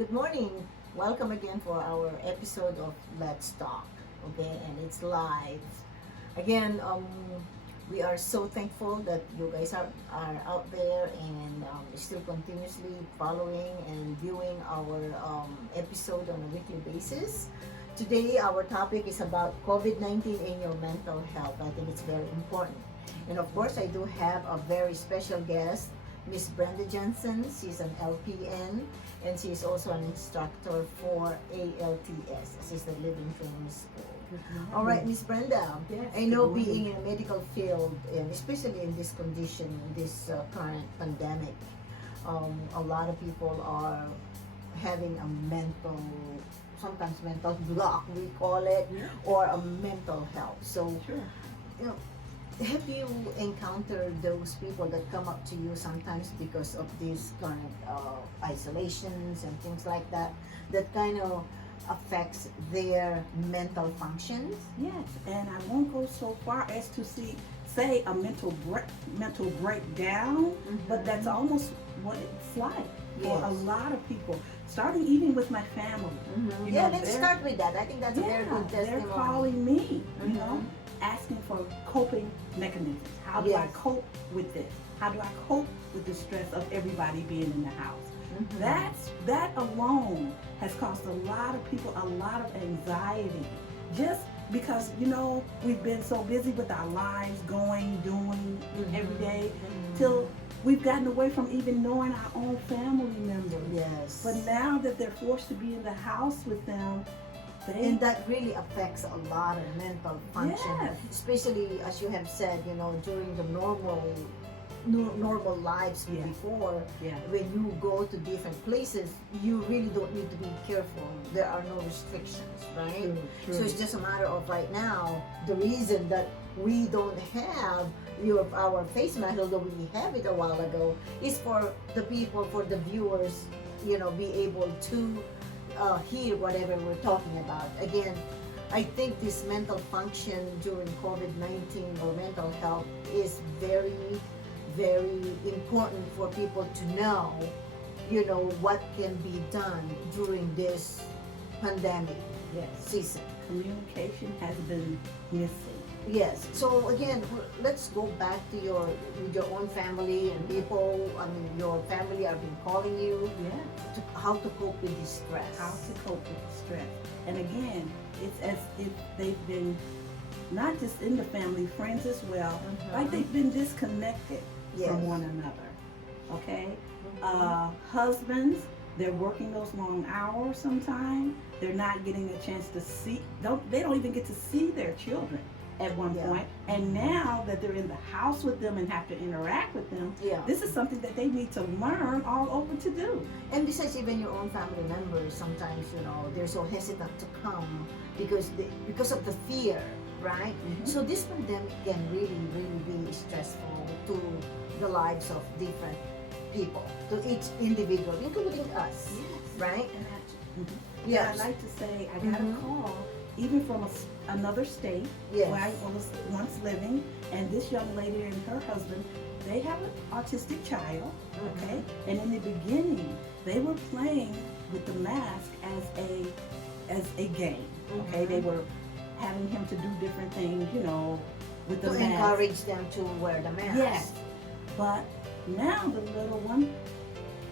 good morning. Welcome again for our episode of Let's Talk. Okay, and it's live. Again, we are so thankful that you guys are out there and still continuously following and viewing our episode on a weekly basis. Today, our topic is about COVID-19 and your mental health. I think it's very important. And of course, I do have a very special guest, Miss Brenda Johnson. She's an LPN and she is also an instructor for ALTS, Assisted Living Training School. All right, Miss Brenda. Yes, I know good morning. being in a medical field, and especially in this condition, this current pandemic, a lot of people are having a mental, sometimes mental block, we call it, Yeah. or a mental health. So, Sure. you know, have you encountered those people that come up to you sometimes because of these current isolations and things like that, that kind of affects their mental functions? Yes, and I won't go so far as to say a mental breakdown, but that's almost what it's like for a Yes. lot of people. Starting even with my family. You Yeah, know, let's they're- start with that. I think that's a very good they're testimony. calling me, Mhm. asking for coping mechanisms. How do I Yes. cope with this? How do I cope with the stress of everybody being in the house? Mhm. That alone has caused a lot of people a lot of anxiety, just because we've been so busy with our lives, doing every day, till we've gotten away from even knowing our own family members. Yes. But now that they're forced to be in the house with them, And that really affects a lot of mental function, Yes. especially as you have said, during the normal lives Yeah. before. yeah, When you go to different places, you really don't need to be careful. There are no restrictions, right? true. So it's just a matter of right now, the reason that we don't have our face mask, although we have it a while ago, is for the people, for the viewers, be able to hear whatever we're talking about. Again, I think this mental function during COVID-19 or mental health is very, very important for people to know, what can be done during this pandemic Yes. season. Communication has been missing. Yes. So again, let's go back to your own family and people. I mean, your family have been calling you Yeah. to how to cope with this stress. How to cope with stress. And again, it's as if they've been not just in the family, friends as well, like they've been disconnected Yes. from one another. Okay? Mhm. Husbands, they're working those long hours sometimes. They're not getting a chance to see, they don't even get to see their children at one Yeah. point. And now that they're in the house with them and have to interact with them, Yeah. this is something that they need to learn all over to do. And besides, even your own family members, sometimes they're so hesitant to come because of the fear, right? Mhm. So this pandemic can really, really be stressful to the lives of different people, to each individual, including us, right? And Yes. I'd like to say I got Mhm. a call even from another state Yes. where I was once living, and this young lady and her husband, they have an autistic child, okay? And in the beginning, they were playing with the mask as a game, okay? Mhm. They were having him to do different things, with the To mask. encourage them to wear the mask. Yes. But now the little one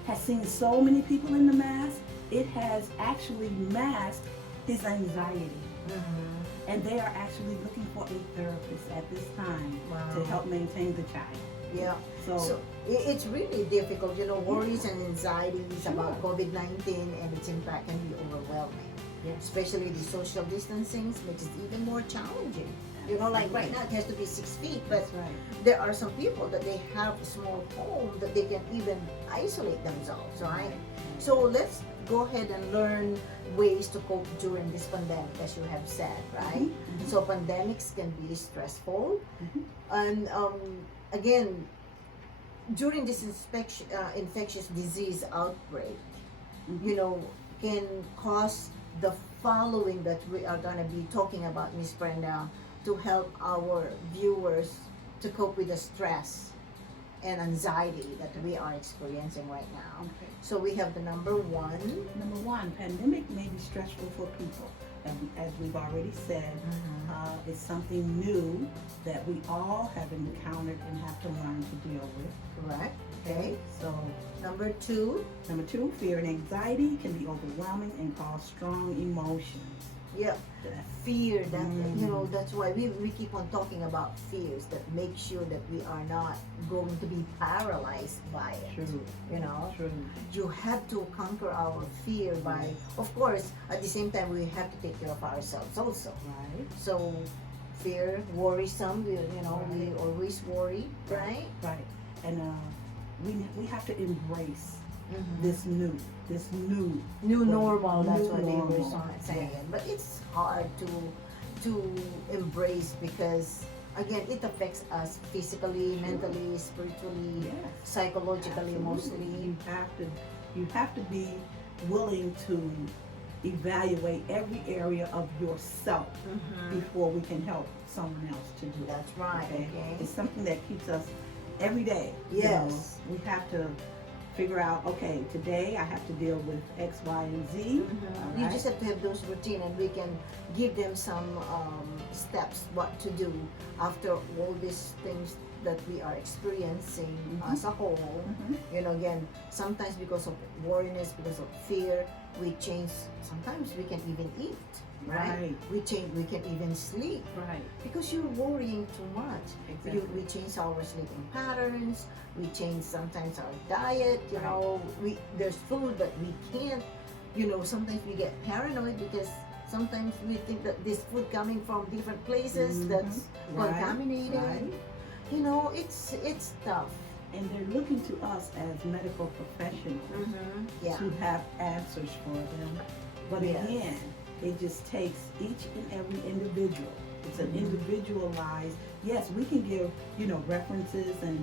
has seen so many people in the mask, it has actually masked his anxiety. Mhm. And they are actually looking for a therapist at this time Wow. to help maintain the child. Yeah. So, So it's really difficult, worries and anxieties Sure. about COVID-19 and its impact can be overwhelming. yes. Especially the social distancing makes it even more challenging. Like right now it has to be 6 feet, but That's right. there are some people that they have a small home that they can even isolate themselves, right? So let's go ahead and learn ways to cope during this pandemic, as you have said, right? Mhm, mhm. So pandemics can be stressful, Mhm. and again, during this infectious disease outbreak, Mhm. can cause the following that we are going to be talking about, Miss Brenda, to help our viewers to cope with the stress and anxiety that we are experiencing right now. Okay. So we have the number one. Number one, pandemic may be stressful for people. And as we've already said, it's something new that we all have encountered and have to learn to deal with. Correct. Okay. So Number two. fear and anxiety can be overwhelming and cause strong emotions. Yeah. Fear, that Mm. that's why we keep on talking about fears, that make sure that we are not going to be paralyzed by it. True. True. You have to conquer our fear by, of course, at the same time we have to take care of ourselves also. Right. So fear, worrisome, we Right. always worry, right? Right. And we have to embrace Mhm. this new New normal, that's New what they were normal. saying. Yes. But it's hard to embrace because again it affects us physically, Sure. mentally, spiritually, Yes. psychologically, Absolutely. mostly. You have to be willing to evaluate every area of yourself before we can help someone else to do it. That's right. Okay. It's something that keeps us every day. Yes. We have to figure out, okay, today I have to deal with X, Y, and Z. You Alright? just have to have those routine, and we can give them some steps what to do after all these things that we are experiencing Mhm. as a whole. Mhm. Again, sometimes because of worriness, because of fear, we change. Sometimes we can even eat, right? Right. We can even sleep Right. because you're worrying too much. Exactly. We change our sleeping patterns. We change sometimes our diet. Right. There's food that we can't. Sometimes we get paranoid because sometimes we think that this food coming from different places Mhm. that's Right. contaminated. Right. It's tough. And they're looking to us as medical professionals Yeah. to have answers for them. But Yes. again, it just takes each and every individual. It's an Mhm. individualized. Yes, we can give references and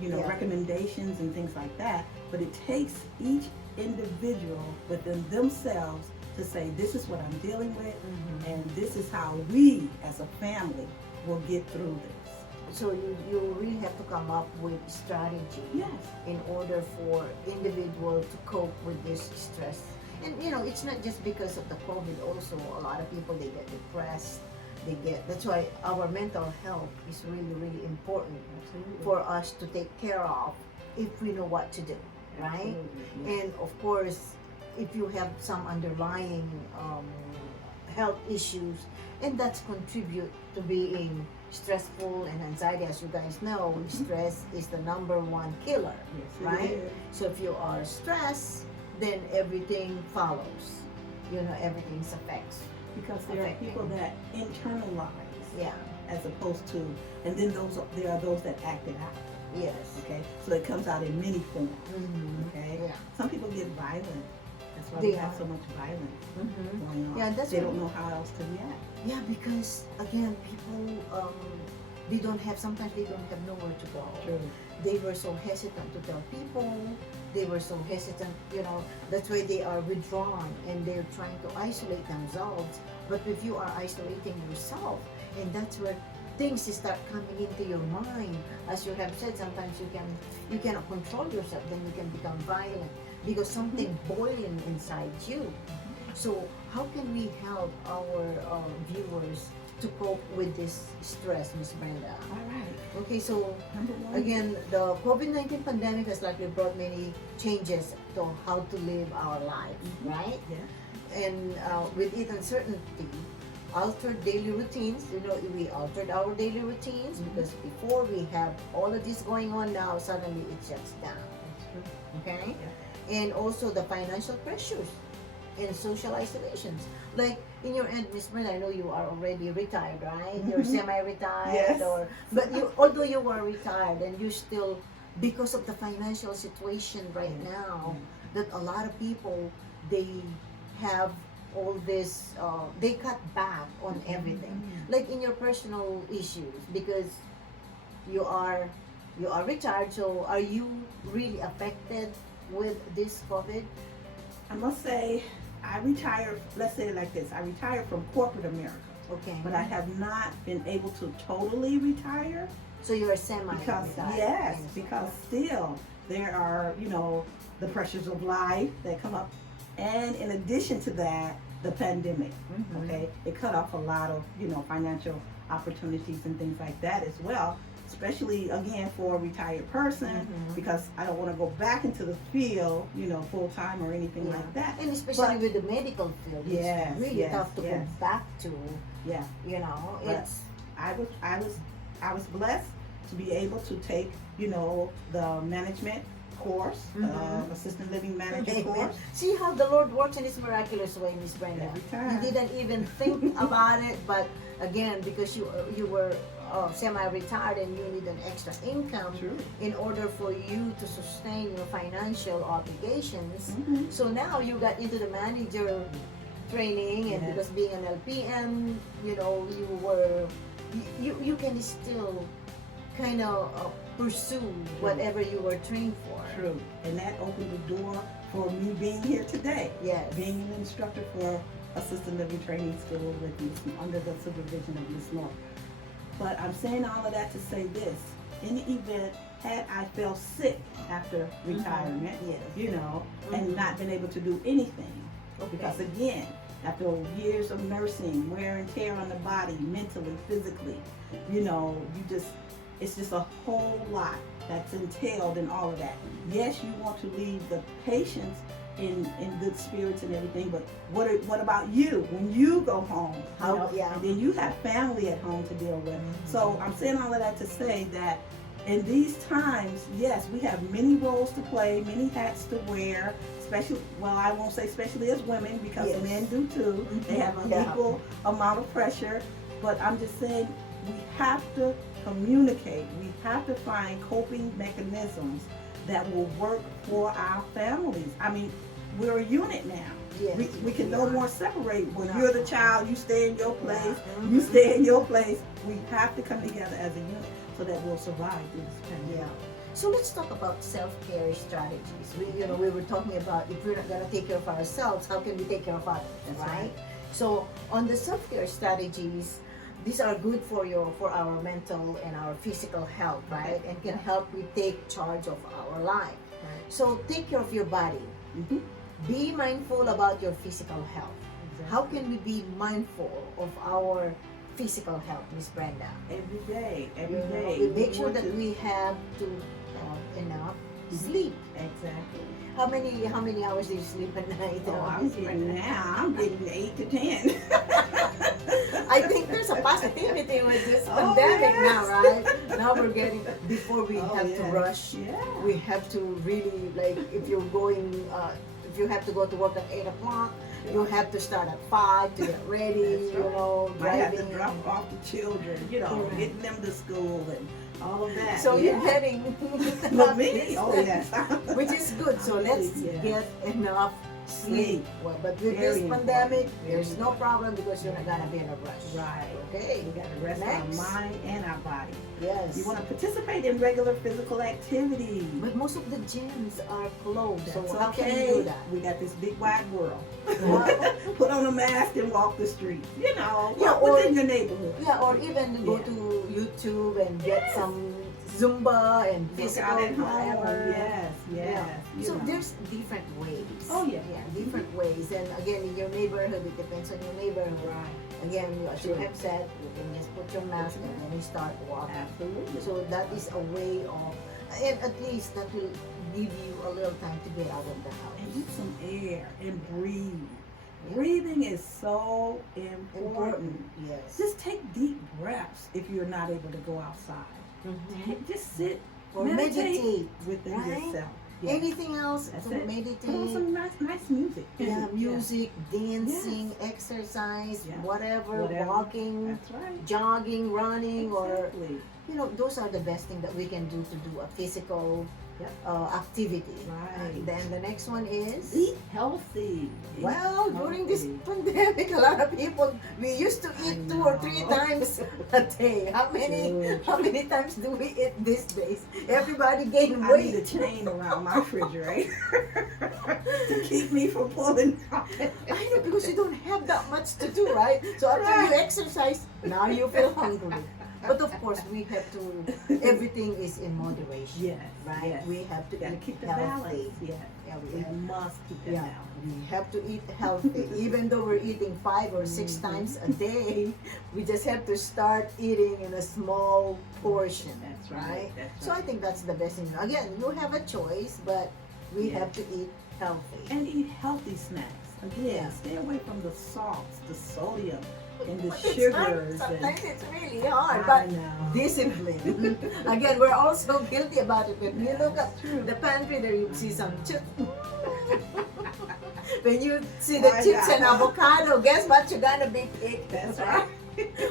Yeah. recommendations and things like that. But it takes each individual within themselves to say, this is what I'm dealing with, and this is how we as a family will get through this. So you really have to come up with strategy Yes. in order for individual to cope with this stress. And it's not just because of the COVID. Also, a lot of people, they get depressed. That's why our mental health is really, really important Absolutely. for us to take care of if we know what to do, right? Absolutely, yes. And of course, if you have some underlying health issues, and that's contribute to being stressful and anxiety. As you guys know, stress is the number one killer, Yes, it right? is. So if you are stressed, then everything follows. Everything affects. Because there are affecting. people that internalize Yeah. as opposed to, and then there are those that act it out. Yes. Okay, so it comes out in many forms. Mm-hmm. Okay, Yeah. some people get violent. That's why They we have are. so much violence Mm-hmm. going on. Yeah, that's they why- don't know how else to react. Yeah, because again, people they don't have. Sometimes they don't have nowhere to go. True. They were so hesitant to tell people. They were so hesitant. That's why they are withdrawn and they're trying to isolate themselves. But if you are isolating yourself, and that's where things start coming into your mind, as you have said, sometimes you cannot control yourself. Then you can become violent because something boiling inside you. So how can we help our viewers to cope with this stress, Miss Brenda? All right. Okay, so Number one. again, the COVID-19 pandemic has likely brought many changes to how to live our lives, right? Yeah. And with it uncertainty, altered daily routines. We altered our daily routines because before we have all of this going on, now suddenly it shuts down. That's true. Okay, Yeah. and also the financial pressures and social isolations. Like in your end, Miss Brenda, I know you are already retired, right? You're Mhm. semi-retired, Yes. but although you were retired, and you still, because of the financial situation right now, that a lot of people, they have all this, they cut back on everything. Like in your personal issues, because you are retired, so are you really affected with this COVID? I must say, I retired, let's say it like this, I retired from corporate America. Okay. but I have not been able to totally retire So you're semi because yes, because still there are, you know, the pressures of life that come up, and in addition to that, the pandemic. Mhm. Okay, it cut off a lot of, you know, financial opportunities and things like that as well, especially again for a retired person, Mhm. because I don't want to go back into the field, you know, full time or anything Yeah. like that. And especially But- with the medical field, Yes, it's really yes, tough to yes. go back to. Yeah, You know, But- it's I was blessed to be able to take, you know, the management course, Mhm. assistant living manager Amen. course. See how the Lord works in His miraculous way, Miss Brenda. Every You time. didn't even think about it, but again, because you were semi-retired and you need an extra income True. in order for you to sustain your financial obligations. Mhm. So now you got into the manager training, and Yes. because being an LPM, you know, you can still kind of pursue whatever you were trained for. True. And that opened the door for me being here today. Yes. Being an instructor for assisted living training school with Ms. under the supervision of Ms. Moore. But I'm saying all of that to say this. In the event, had I fell sick after retirement, Yes. you know, Mhm. and not been able to do anything, Okay. because again, after years of nursing, wear and tear on the body, mentally, physically, you know, it's just a whole lot that's entailed in all of that. Yes, you want to leave the patients in good spirits and everything, but what about you when you go home? You How- know, yeah. and then you have family at home to deal with. Mhm. So I'm saying all of that to say that in these times, yes, we have many roles to play, many hats to wear, especially, well, I won't say especially as women, because Yes. men do too. They have an Yeah. equal amount of pressure, but I'm just saying we have to communicate. We have to find coping mechanisms that will work for our families. I mean, we're a unit now. Yes, We can no are. more separate. When No. you're the child, you stay in your place. Yeah. You Mhm. stay in your place. We have to come together as a unit so that we'll survive through this Yeah. pandemic. So let's talk about self-care strategies. We were talking about if we're not gonna take care of ourselves, how can we take care of others, That's right? right. So on the self-care strategies, these are good for our mental and our physical health, right? And can help we take charge of our life. Right. So take care of your body. Mhm. Be mindful about your physical health. How can we be mindful of our physical health, Miss Brenda? Every day, You every know, day. we make sure want that to- we have to have enough sleep. Exactly. How many hours do you sleep a night? Oh, I'm Miss getting Brenda? now. I'm getting 8 to 10. I think there's a positivity with this Oh, pandemic yes. now, right? Now we're getting, before we Oh, have to yes. rush, Yeah. we have to really, like, if you're going, if you have to go to work at 8 o'clock, you have to start at 5 to get ready, That's you right. know, Might have to driving. drop off the children, you know, Correct. getting them to school and all of that. So yeah. you're getting But me? Oh, yes. which is good. So let's Yeah. get enough sleep. Well, but with Very this pandemic, important. there's Very no problem because you're not gonna be in a rush. Right. Okay. We got to rest Next. our mind and our body. Yes. You want to participate in regular physical activity. But most of the gyms are closed, so That's how okay. can you do that? We got this big wide world. Well, Put on a mask and walk the street. You know, Yeah, walk or- within your neighborhood. yeah, or even go Yeah. to YouTube and get Yes. some Zumba and Work physical out at home. whatever. Yes, yes. Yeah. you So know. there's different ways. Oh, yeah. Yeah, different ways. And again, in your neighborhood, it depends on your neighborhood. Right. Again, as you True. have said, you can just put your mask your and then you start walking. Absolutely. So that is a way of, and at least that will give you a little time to get out of the And house. get some air and breathe. Yeah. Breathing is so important. Yes. Just take deep breaths if you're not able to go outside. Mhm. Just sit, Or meditate meditate. within right? yourself. Yeah. Anything else? That's to it. meditate. Put on some nice music. Yeah, music, dancing, exercise, Yeah. whatever, Whatever. walking, That's right. jogging, running, or Exactly. you know, those are the best thing that we can do to do a physical Yep. activity. Right. And then the next one is Eat healthy. well, Eat during this healthy. pandemic, a lot of people we used to I eat 2 or 3 know. times a day. True. How many times do we eat these days? Everybody gained I need a weight. chain around my refrigerator to keep me from pulling out. I know, because you don't have that much to do, right? So after you Right. exercise, now you feel hungry. But of course, we have to. Everything is in moderation, Yes. right? Yes. We have to Gotta eat keep the healthy. balance. Yes. Yeah, We must keep the yeah, balance. we have to eat healthy. Even though we're eating 5 or 6 times a day, we just have to start eating in a small portion. That's right? right. That's So I right. think that's the best thing. Again, you have a choice, but we Yeah. have to eat healthy. And eat healthy snacks. Again, Yeah. stay away from the salts, the sodium, and the But it's sugars. hard. Sometimes it's really hard, I but know. discipline. Again, we're also guilty about it. When you look at That's true. the pantry, there you see some chips. When you see the I chips and know. avocado, guess what you're gonna be picking? That's right.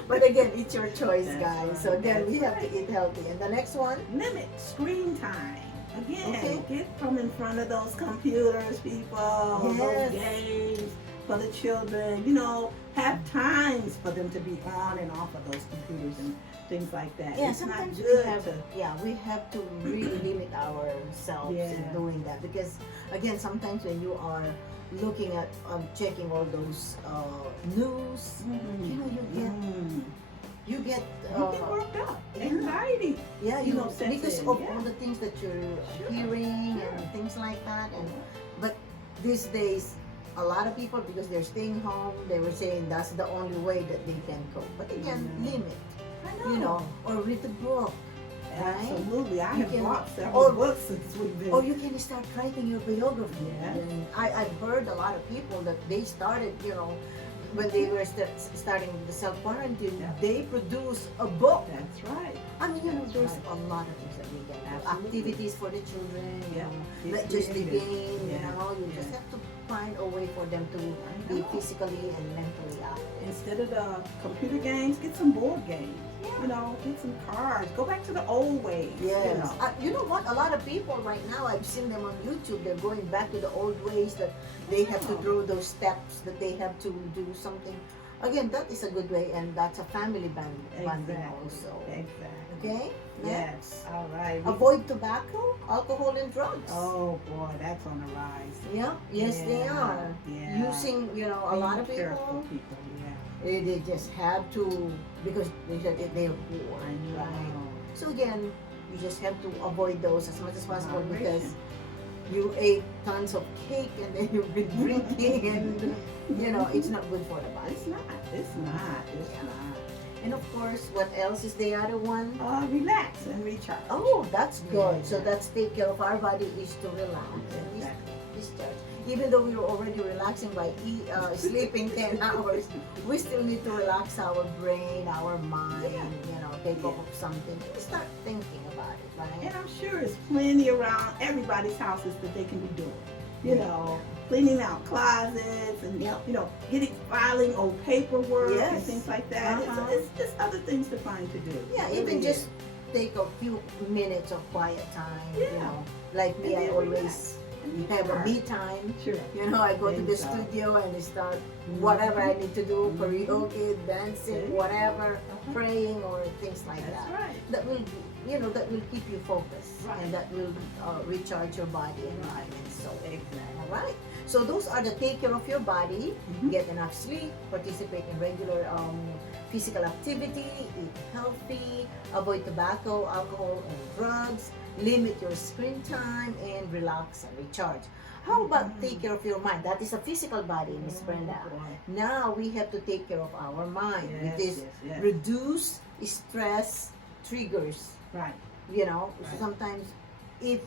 But again, it's your choice, That's guys. right. So again, we That's have to eat healthy. And the next one, Limit screen time. Again, Okay. get from in front of those computers, people, Yes. those games for the children. You know, have times for them to be on and off of those computers and things like that. yeah, It's not sometimes we good have, to. we have to really limit ourselves in Yeah. doing that, because again, sometimes when you are looking at checking all those news, you know, you get You get worked up. yeah. Anxiety. yeah, you you know, sense because it, of yeah. all the things that you're Sure, hearing sure. and things like that. And but these days, a lot of people, because they're staying home, they were saying that's the only way that they can cope. But again, limit, I know. you know, or read the book. Absolutely. I You have can- bought several or- books since we've been. Or you can start writing your biography. Yeah. And I've heard a lot of people that they started, you know, when they were starting the self-quarantine, Yeah. they produce a book. That's right. I mean, you know, That's there's right. a lot of things that we can do. Absolutely. Activities for the children, you Yeah. know, Get not just the creative. game, you Yeah. know, you just Yeah. have to find a way for them to I be know. physically and mentally active. Instead of the computer games, get some board games. Yeah. You know, get some cards. Go back to the old ways. Yes. You know. You know what? A lot of people right now, I've seen them on YouTube, they're going back to the old ways that they have to Oh. draw those steps, that they have to do something. Again, that is a good way, and that's a family bonding also. Exactly. Okay? Yes. All right. Avoid tobacco, alcohol, and drugs. Oh boy, that's on the rise. Yeah, yes, they Yeah, are. yeah. Using, you know, a Be lot of careful, people, people. Yeah. they just have to, because they're poor, I know. right? So again, you just have to avoid those as much as possible, because you ate tons of cake and then you've been drinking, and you know, it's not good for the body. It's not. It's not. It's not. And of course, what else is the other one? Relax and recharge. Oh, that's good. Yeah. So that's take care of our body, is to relax and discharge. Even though we were already relaxing by sleeping 10 hours, we still need to relax our brain, our mind, you know, take Yeah. up something and start thinking about it, right? And I'm sure there's plenty around everybody's houses that they can be doing. You Yeah. know, cleaning out closets and Yeah. you know, filing old paperwork and Yes. things like that. Uh-huh. It's just other things to find to do. Yeah, It even really just is. take a few minutes of quiet time, you Yeah. know. Like me, And I then always And have a recharge. me time. Sure. You know, I go to the Exactly. studio and I start whatever I need to do, Mhm. karaoke, dancing, Okay. whatever, Uh-huh. praying or things like That's that. right. That will, that will keep you focused, Right. and that will recharge your body and mind and soul. Exactly. All right. So those are the take care of your body, Mhm. get enough sleep, participate in regular physical activity, eat healthy, avoid tobacco, alcohol, and drugs, limit your screen time, and relax and recharge. How about take care of your mind? That is a physical body, Miss Brenda. Now we have to take care of our mind. It is yes. reduce stress triggers. Right. You know, Right. sometimes if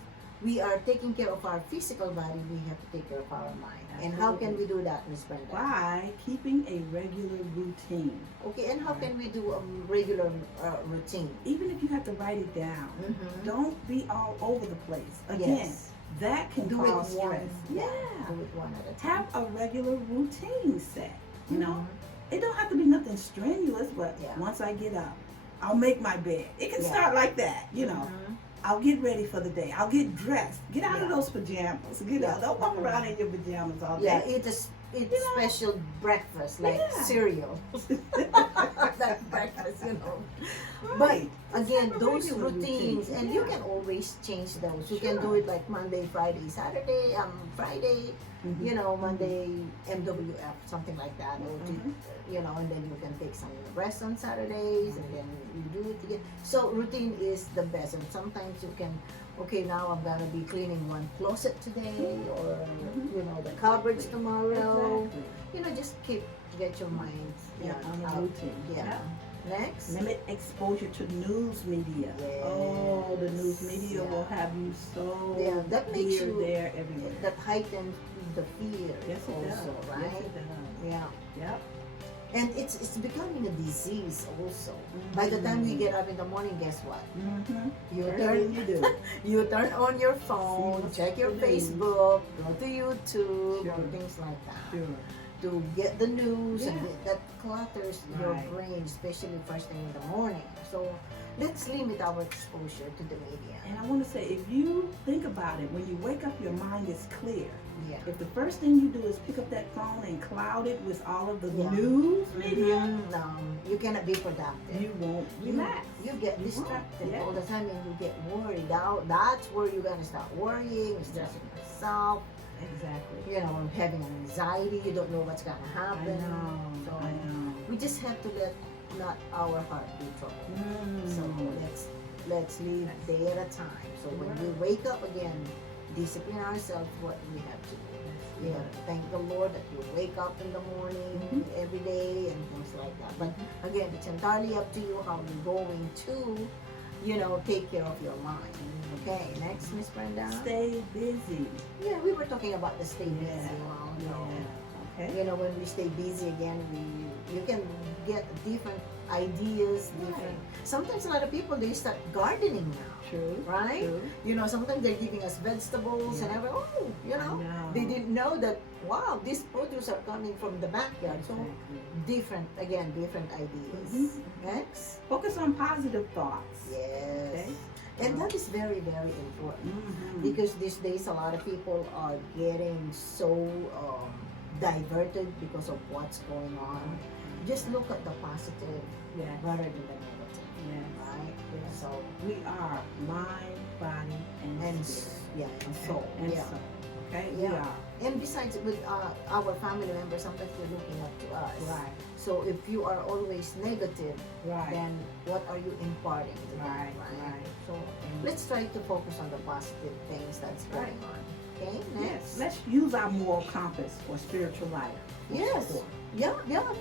we are taking care of our physical body, we have to take care of our mind. And how can we do that, Miss Brenda? By keeping a regular routine. Okay, and how can we do a regular routine? Even if you have to write it down, Mm-hmm. don't be all over the place. Again, Yes. that can Do it cause one. stress. Yeah. Do it one at a time. Have a regular routine set. You know, Mhm. it don't have to be nothing strenuous, but Yeah. once I get up, I'll make my bed. It can Yeah. start like that, you know. Mhm. I'll get ready for the day. I'll get dressed. Get out of Yeah. those pajamas. Get out. Don't walk around in your pajamas all Yeah, day. eat You know? special breakfast like Yeah. cereal. That breakfast, But Right. Just again, have a those regular routines, routine. and you can always change those. You can do Sure. it like Monday, Friday, Saturday, Friday, Mhm. Monday, MWF, something like that. Or Mhm. and then you can take some rest on Saturdays, and then you do it again. So routine is the best, and sometimes you can. Okay, now I'm gonna be cleaning one closet today, or the cupboards tomorrow. Exactly. Just get your mind On a out. routine. Yeah. Next. Limit exposure to news media. Yes. Oh, the news media Yeah. will have you so Yeah, that makes here, you- there, everywhere. That heightens the fear Yes, it also, does. right? Yes, it does. Yeah. Yep. And it's becoming a disease also. By the time you get up in the morning, guess what? Mm-hmm. You First turn thing you do. you turn on your phone, what's check your the news. Facebook, go to YouTube, or Sure. things like that. Sure. To get the news, and Yeah. that clutters your Right. brain, especially first thing in the morning. So let's limit our exposure to the media. And I want to say, if you think about it, when you wake up, your mind is clear. Yeah. If the first thing you do is pick up that phone and cloud it with all of the Yeah. news media, You cannot be productive. you won't relax. You get You won't. distracted Yeah. all the time, and you get worried out. That's where you're gonna start worrying, stressing yourself. Exactly. Having anxiety. You don't know what's gonna I happen. know. So I know. we just have to let not our heart be troubled. So let's live day at a time. So when we wake up again, discipline ourselves what we have to do. We have to thank the Lord that you wake up in the morning every day and things like that. But again, it's entirely up to you how you're going to, take care of your mind. Okay, next, Miss Brenda. Stay busy. Yeah, we were talking about the stay busy. Okay. When we stay busy again, you can get different ideas, different. Sometimes a lot of people they start gardening now, True. right? True. Sometimes they're giving us vegetables and everything. I know. They didn't know that. Wow, these produce are coming from the backyard. So different ideas. Mhm. Next, Focus on positive thoughts. yes, Okay. and that is very very important. Mhm. Because these days a lot of people are getting so diverted because of what's going on. Just look at the positive Yes. rather than the negative, Yes. right? Yes. So We are mind, body, and and spirit. and soul, And yeah. soul. Okay. We Yeah. are. And besides, with our family members, sometimes they're looking up to us. Right. So if you are always negative, Right. then what are you imparting to them, Right. right? Right. So let's try to focus on the positive things that's going on. Okay, Yes. next. Let's use our moral compass for spiritual life. Yes. Support. Yeah,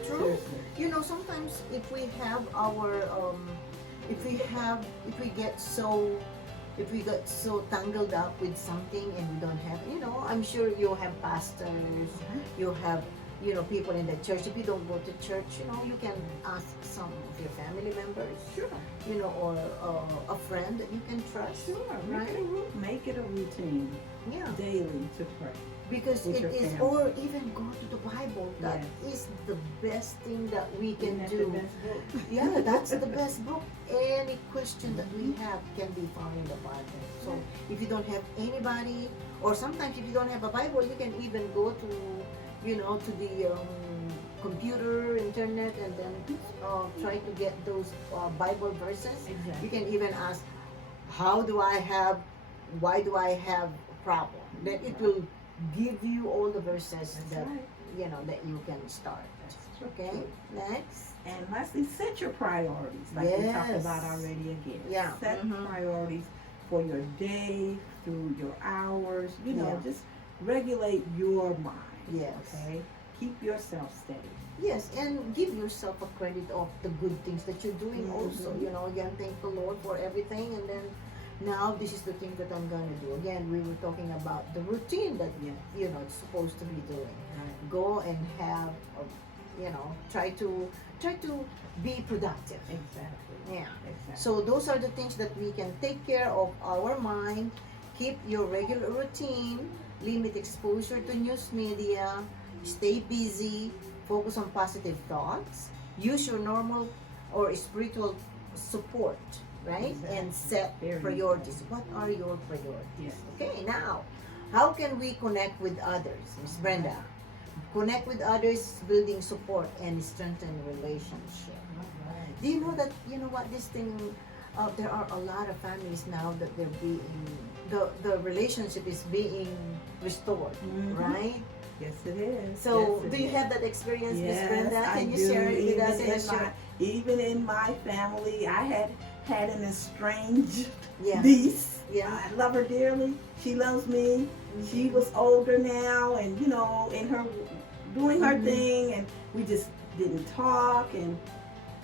true. Seriously. Sometimes if we have our if we get so tangled up with something and we don't have, I'm sure you have pastors, you have, people in the church. If you don't go to church, you can ask some of your family members, Sure. or a friend that you can trust. Sure. Right? Make it a routine Yeah, daily to pray. because With it your is, family. or even go to the Bible. That is the best thing that we can Isn't that do. the best book? Yeah, that's the best book. Any question that we have can be found in the Bible. So if you don't have anybody, or sometimes if you don't have a Bible, you can even go to, to the computer, internet, and then try to get those Bible verses. You Exactly. can even ask, why do I have a problem? Then it will give you all the verses That's that, right. that you can start. True. Okay, next. And lastly, set your priorities, like we talked Yes. about already again. Yeah. Set Mhm. priorities for your day, through your hours, Yeah. just regulate your mind. Yes. Okay? Keep yourself steady. Yes, and give yourself a credit of the good things that you're doing also. Mhm. Again, thank the Lord for everything, and then now this is the thing that I'm gonna do. Again, we were talking about the routine that Yes. it's supposed to be doing. Right. Go and have, try to be productive. Exactly. Yeah. Exactly. So those are the things that we can take care of our mind. Keep your regular routine. Limit exposure to news media. Stay busy. Focus on positive thoughts. Use your normal or spiritual support, right? Exactly. And set Very priorities. What are your priorities? Yes. Okay, now, how can we connect with others, Miss Brenda? Connect with others, building support and strengthen relationship. Alright. Do you know that, you know what, this thing, there are a lot of families now that they're being, the relationship is being restored, Mhm. right? Yes, it is. So, Yes, it do you is. have that experience, Miss Yes, Brenda? I Can you do. share it with us in a in my, short? even in my family, I had an estranged Yeah. niece. Yeah. I love her dearly. She loves me. She Mhm. was older now, and you know, in her doing her Mhm. thing, and we just didn't talk. And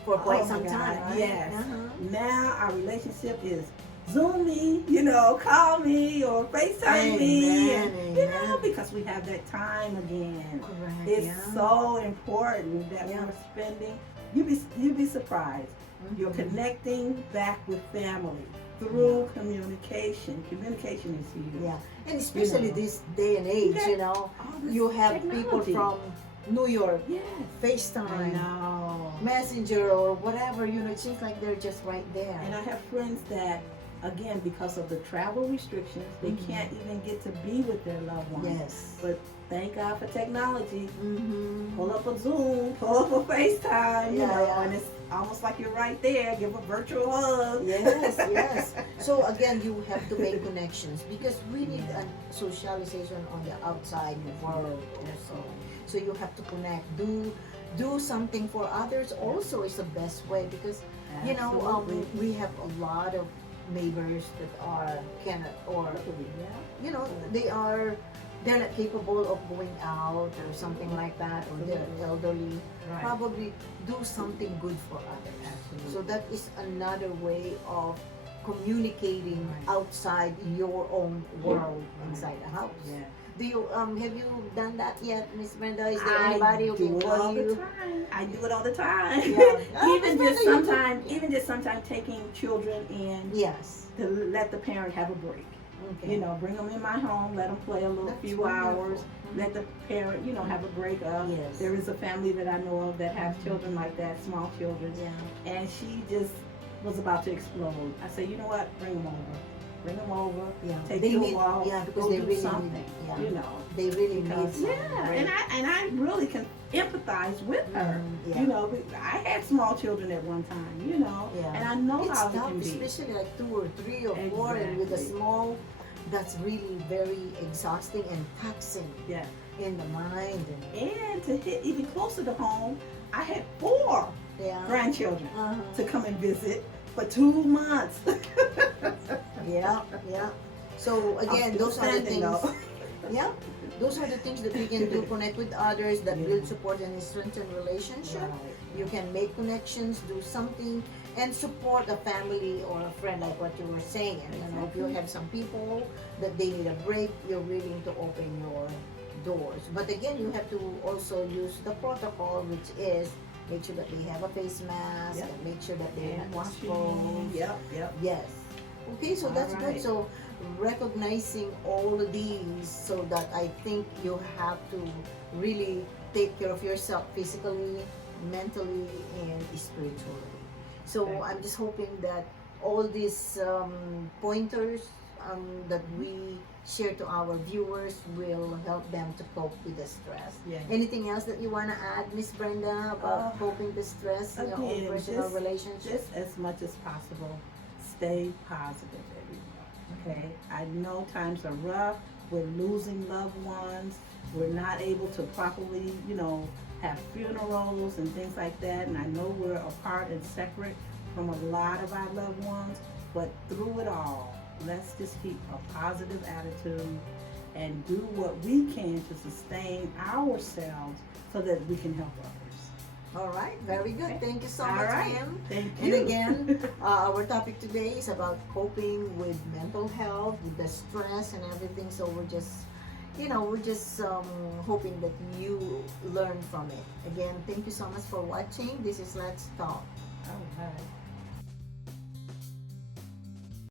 For quite oh my some God, time, right? yes. Uh-huh. Now our relationship is Zoom me, you know, call me or FaceTime me, and Amen, you know, amen. because we have that time again. Correct. It's yeah. so important that Yeah. we're spending. You'd be surprised. You're Mhm. connecting back with family through communication. Communication is huge. Yeah, and especially know. this day and age, got you know, All this you have people technology. from New York, Yes. I FaceTime, know. Messenger, or whatever, you know, it seems like they're just right there. And I have friends that, again, because of the travel restrictions, they Mhm. can't even get to be with their loved ones. Yes. But thank God for technology. Mm-hmm. Pull up a Zoom, pull up a FaceTime, you Yeah, know, yeah. and it's almost like you're right there. Give a virtual hug. Yes, yes. So again, you have to make connections because we need a socialization on the outside world also. So you have to connect. Do something for others also is the best way because you know Absolutely. we have a lot of neighbors that are cannot or Yeah. you know they're not capable of going out or something like that or they're elderly. Right. Probably do something good for others. Absolutely. So that is another way of communicating Right. outside your own world Right. inside the house. Yeah. Do you have you done that yet, Miss Brenda? Is there I anybody who do can it call all the you? time. I do it all the time. Yeah. even Miss just Brenda, you sometimes, do- even just sometimes taking children in Yes. to let the parent have a break. Okay. You know, bring them in my home, let them play a little That's few wonderful. hours, let the parent, you know, have a break up. Yes. There is a family that I know of that has children like that, small children, Yeah. and she just was about to explode. I said, you know what, bring them over. Bring them over, Yeah. take They you need- a walk, yeah, because go they do really something, need- yeah. you know. They really Because, need yeah, right? and I really can empathize with her. Yeah. You know, I had small children at one time, you know, Yeah. and I know It's how it tough, can be. especially like 2 or 3 or 4, and with a Exactly. small, that's really very exhausting and taxing Yeah. in the mind. And to hit even closer to home, I had 4 Yeah. grandchildren Uh-huh. to come and visit for 2 months. Yeah, yeah. So again, those are the Outstanding, things. though. Yeah, those are the things that we can do. Connect with others, that Yeah. build support and strengthen relationship. Right. You can make connections, do something, and support a family or a friend, like what you were saying. And you know, if you have some people that they need a break, you're willing to open your doors. But again, you have to also use the protocol, which is make sure that they have a face mask Yep. and make sure that they're And not washing. exposed. Yep, yep. Yes. Okay, so that's good. Alright. So recognizing all of these, so that I think you have to really take care of yourself physically, mentally, and spiritually. So Okay. I'm just hoping that all these pointers that we share to our viewers will help them to cope with the stress. Yeah. Anything else that you want to add, Miss Brenda, about coping with stress in your own Again, personal relationship? just as much as possible, stay positive, everyone. Okay? I know times are rough. We're losing loved ones. We're not able to properly, you know, have funerals and things like that. And I know we're apart and separate from a lot of our loved ones. But through it all, let's just keep a positive attitude and do what we can to sustain ourselves so that we can help others. All right, very good. Okay. Thank you so All much, right. ma'am. Thank And you. again, our topic today is about coping with mental health, with the stress and everything. So we're just, hoping that you learn from it. Again, thank you so much for watching. This is Let's Talk. All right.